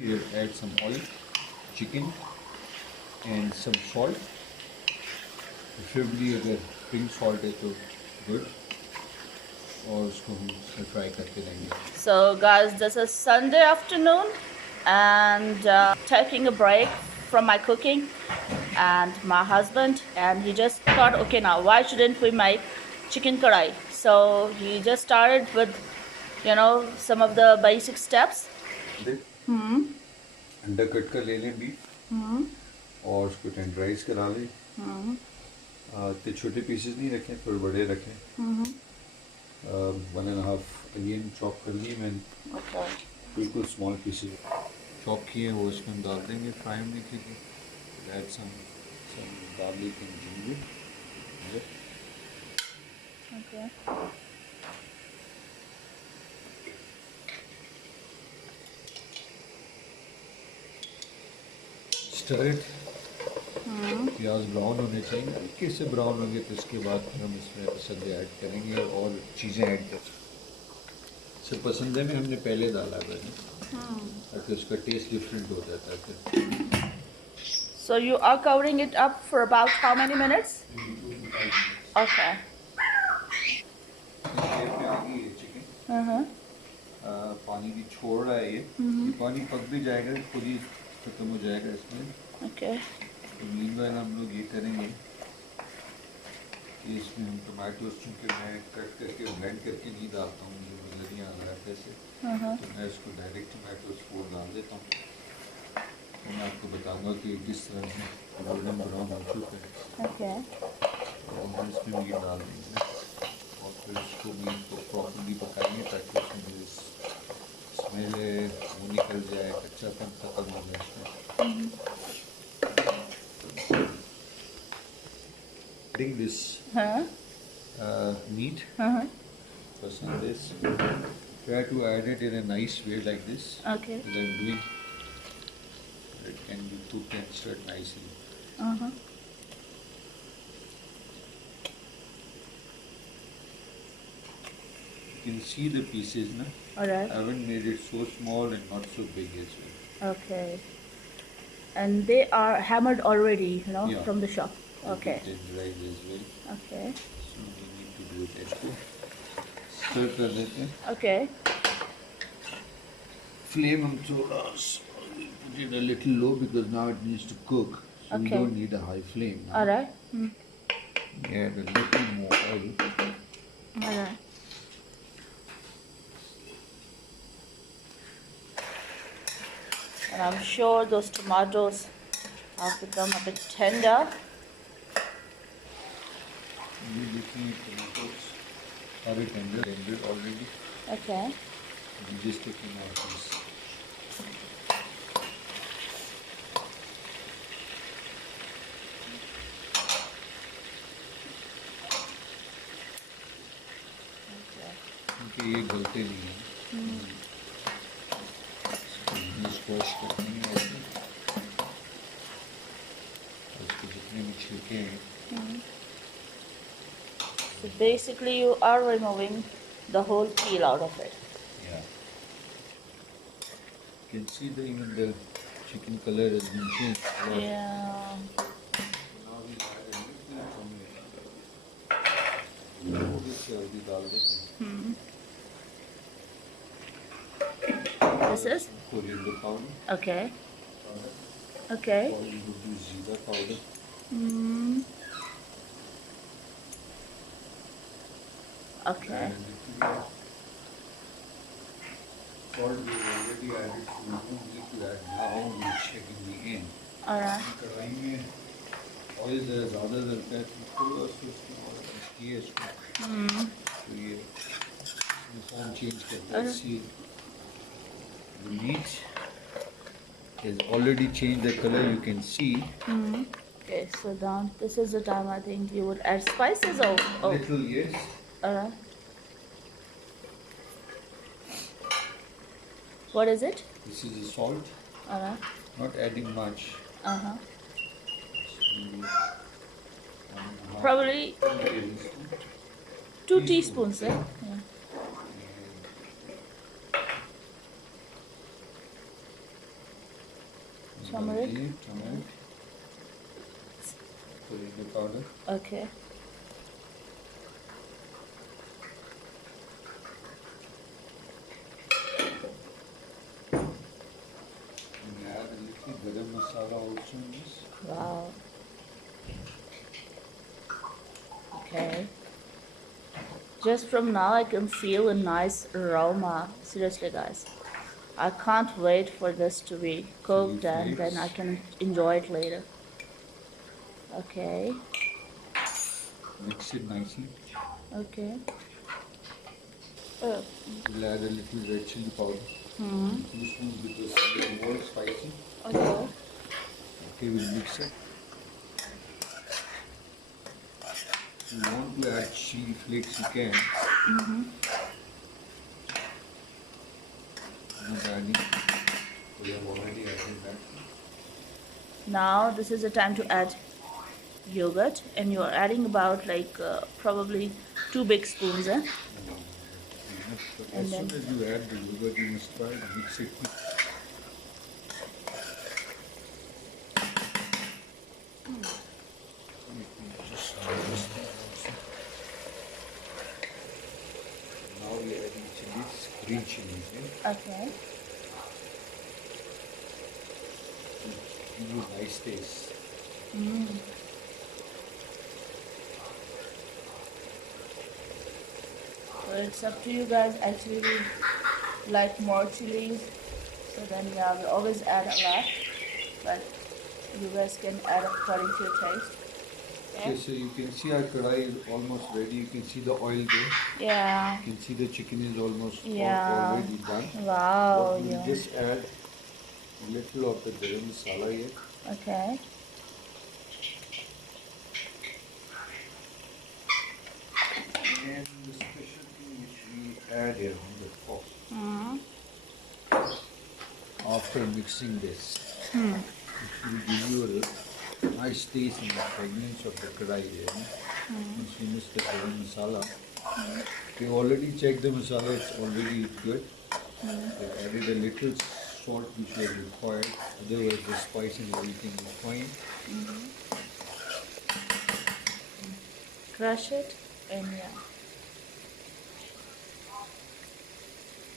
Here add some oil, chicken and some salt. Preferably अगर pink salt है तो good. और उसको हम fry करते रहेंगे. So guys, this is Sunday afternoon and taking a break from my cooking and my husband, and he just thought, okay, now why shouldn't we make chicken karahi? So he just started with, you know, some of the basic steps. अंडा cut कर ले लें beef और उसको tenderise करा लें. इतने छोटे पीसेस नहीं रखें, थोड़े बड़े रखें. 1.5 अनियन चॉप कर लिए मैंने. बिल्कुल स्मॉल पीसेस चॉप किए वो इसमें हम डाल देंगे फ्राई होने के लिए. Add some garlic and ginger. Okay. Stir it. प्याज ब्राउन होने चाहिए, हल्के से ब्राउन होंगे तो इसके बाद हम इसमें पसंदे ऐड करेंगे और चीज़ें ऐड करेंगे. सिर्फ पसंदे में हमने पहले डाला है ताकि उसका टेस्ट डिफरेंट हो जाता है. So you are covering it up for about how many minutes? Okay. पानी भी छोड़ रहा है ये पानी पक भी जाएगा, खुद ही खत्म हो जाएगा इसमें. Okay. तो मीनवाइल हम लोग ये करेंगे कि इसमें हम टमाटोज, चूँकि मैं कट करके ब्लेंड करके नहीं डालता हूँ, मुझे नजर नहीं आ रहा है कैसे, तो मैं इसको डायरेक्ट टमाटोज फोड़ डाल देता हूँ. तो मैं आपको बताऊँगा कि किस तरह से गोल्डन ब्राउन हो चुका है. Okay. और हम इसमें मीट डाल देंगे और फिर इसको मीट को प्रॉपरली पकाएंगे ताकि उसमें जो स्मेल है वो निकल जाए, कच्चापन ख़त्म हो जाए इसमें. Adding this meat, Pasandy, try to add it in a nice way like this. Okay. As I'm doing, it can be cooked and stirred nicely. You can see the pieces, na? Alright. I haven't made it so small and not so big as well. Okay. And they are hammered already, you know, Yeah. from the shop. Okay. Tenderized as well. Okay. So we need to do it as well. Stir कर देते हैं. Okay. Flame हम थोड़ा put it a little low because now it needs to cook. So we Okay. don't need a high flame. Now. Alright. Add a little more oil. Alright. And I'm sure those tomatoes have become a bit tender. We're looking at tomatoes. Are it tender already? Okay. We're just taking out this. क्योंकि ये गलते नहीं हैं. Squash करनी है और उसके जितने भी छिलके हैं. So basically you are removing the whole peel out of it. Yeah. You can see even the chicken color has been changed. Yeah. Now we add a little bit हल्दी डाल देते हैं. This is? Coriander powder. Okay. Okay. Or you would use jeera powder. Okay. And salt we already added, so we don't need to add now. We'll check in the end. Alright. कढ़ाई में oil ज़्यादा डलता है तो थोड़ा सा उसमें और किए इसको. तो ये फॉर्म चेंज करता है. See, the meat has already changed the color. You can see. Okay, so now this is the time I think you would add spices or Little, yes. Alright. What is it? This is the salt. Alright. Not adding much. Probably 2 teaspoons, eh? Yeah. Turmeric. Turmeric. Coriander powder. Okay. And add a little garam masala also in this. Wow. Okay. Just from now I can feel a nice aroma. Seriously guys. I can't wait for this to be cooked and then I can enjoy it later. Okay. Mix it nicely. Okay. Oh. We'll add a little red chili powder. 2 spoons because it's more spicy. Okay. Okay, we'll mix it. If you want to add chili flakes, you can. Not adding. We have already added that. Now this is the time to add yogurt, and you are adding about like probably 2 big spoons, eh? But as soon as you add the yogurt, you must try to mix it. Now we are adding chilies, green chilies. Okay. Give you nice taste. So it's up to you guys. Actually, we like more chilies, so then yeah, we always add a lot, but you guys can add according to your taste. Okay, so you can see our kadahi is almost ready. You can see the oil there. Yeah. You can see the chicken is almost already done. Wow. But we'll just add a little of the garam masala here. Okay. And the special thing which we add here on the top. After mixing this, it will give you a nice taste and the fragrance of the kadhai here. Once you mix the garam masala, we already checked the masala, it's already good. They added a little salt which was required, otherwise the spice and everything is fine. Crush it, and yeah.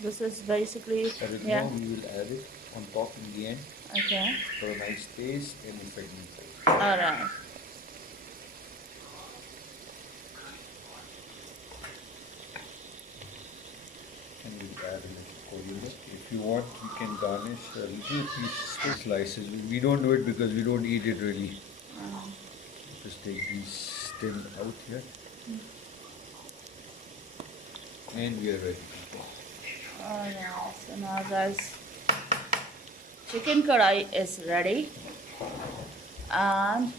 This is basically Now we will add it on top in the end Okay. for a nice taste and fragrance. Alright. And we'll add a little coriander. If you want, you can garnish a little piece slices. We don't do it because we don't eat it really. Just take these stem out here. And we are ready. Alright, so now guys, chicken kadai is ready, and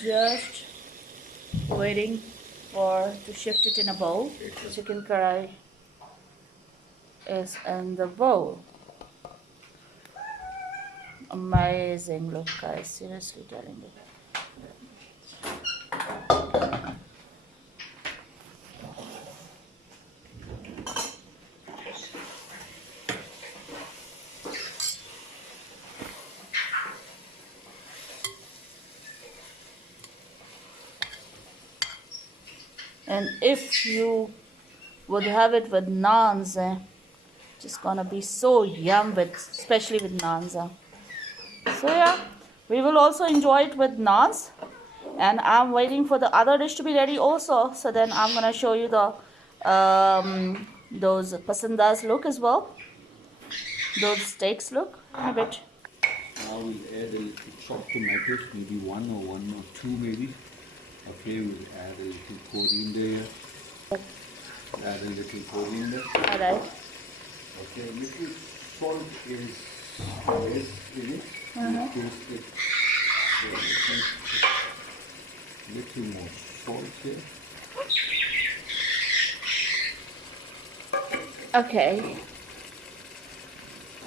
just waiting to shift it in a bowl. Chicken kadai is in the bowl. Amazing look guys, seriously telling you. And if you would have it with naans, just gonna be so yum, especially with naans. So yeah, we will also enjoy it with naans. And I'm waiting for the other dish to be ready also. So then I'm gonna show you the those pasandas look as well. Those steaks look a bit. Now we'll add a little chopped tomatoes, maybe one or two maybe. Okay, we'll add a little coriander here. Add a little coriander. Alright. Okay, a little salt is in it. Taste it. Little more salt here. Okay.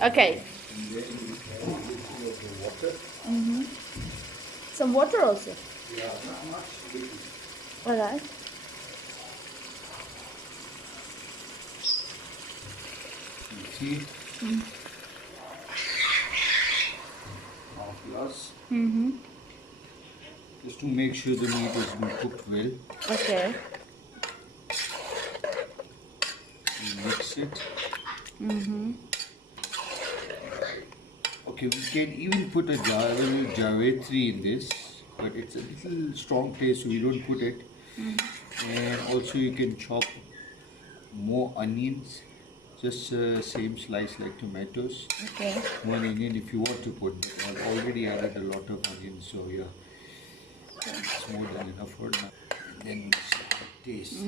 Okay. And then we add a little of the water. Some water also. Yeah, not much. Little. Alright. You see? Just to make sure the meat has been cooked well. Okay. You mix it. Okay, we can even put a little Javitri in this, but it's a little strong taste, so we don't put it. And also you can chop more onions, just same slice like tomatoes. Okay. One onion if you want to put, but I've already added a lot of onions, so yeah, it's more than enough for now. And then we taste.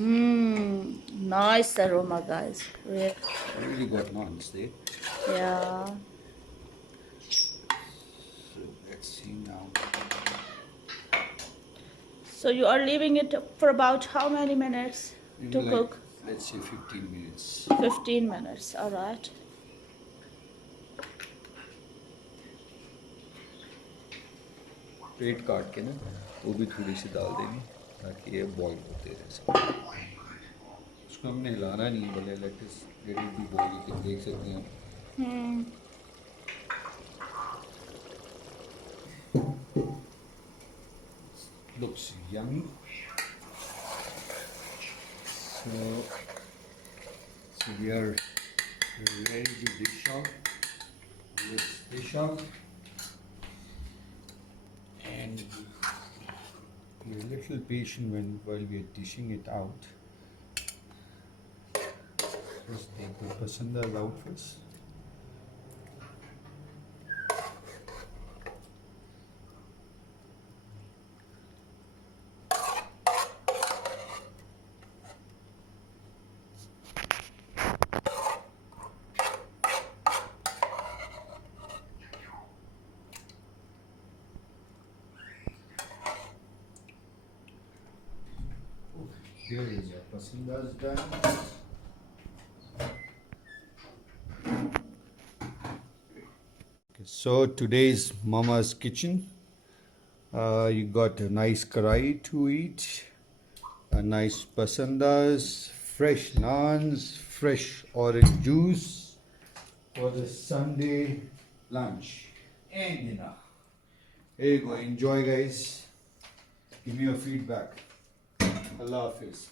Nice aroma, guys. Already got naans there. Yeah. So let's see now. So you are leaving it for about how many minutes to Maybe cook? Let's say 15 minutes. 15 minutes. All right. Plate काट के ना वो भी थोड़ी सी डाल देनी ताकि ये बॉईल होते रहे सब। उसको हमने हिलाना नहीं है, भले लेट इट बी बॉईल के देख सकते हैं आप। Looks yummy. So we are ready to dish out. Let's dish out. And be a little patient while we are dishing it out. Just take the pasandas out first. Here is your pasandas done. Okay, so today's Mama's kitchen. You got a nice karahi to eat, a nice pasandas, fresh naans, fresh orange juice for the Sunday lunch and dinner. Here you go, enjoy guys. Give me your feedback. Allah Hafiz.